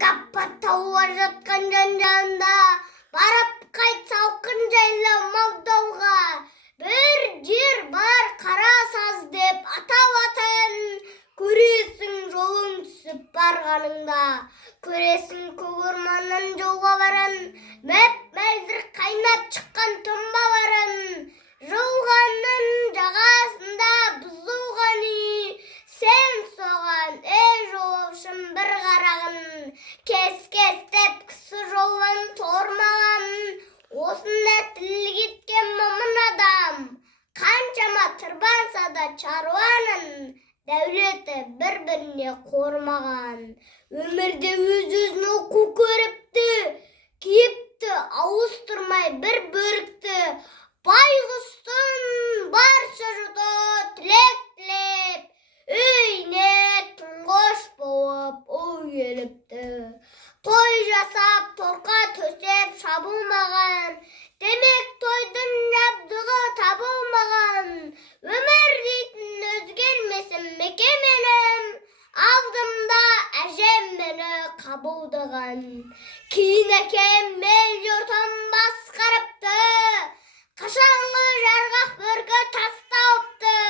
каппа тауар жатқан жан-жанында, барып қайт салқын жайлы Молдовға. Бір жер бар қара саз деп атап атын, көресің жолың түсіп барғаныңда. Көресің көк орманнан жолға баран, мәп-мөлдір қайнап шыққан тұнбаларын. Жылғанның жағасында бұзылған үй, сен соған жолаушым бір қарағын. Кес-кестеп кісі жолын тормаған, осында тіл кеткен момын адам. Қаншама тырбанса да шаруаның, дәулеті бір-біріне қормаған. Өмірде өз-өзін оқу көріпті, киіпті ауыстырмай бір бөрікті. Байғұстың барша жұрты тілек тілеп, үйіне тұңғыш болып ұл келіпті. Той жасап, торқа төсеп шабылмаған, демек тойдың жабдығы табылмаған. Өмір дейтін өзгермесін мекеменім, алдымда әжем мені қабылдаған. Кейін әкем мел жұртын басқарыпты, қашанғы жарғақ бөркі тасталыпты.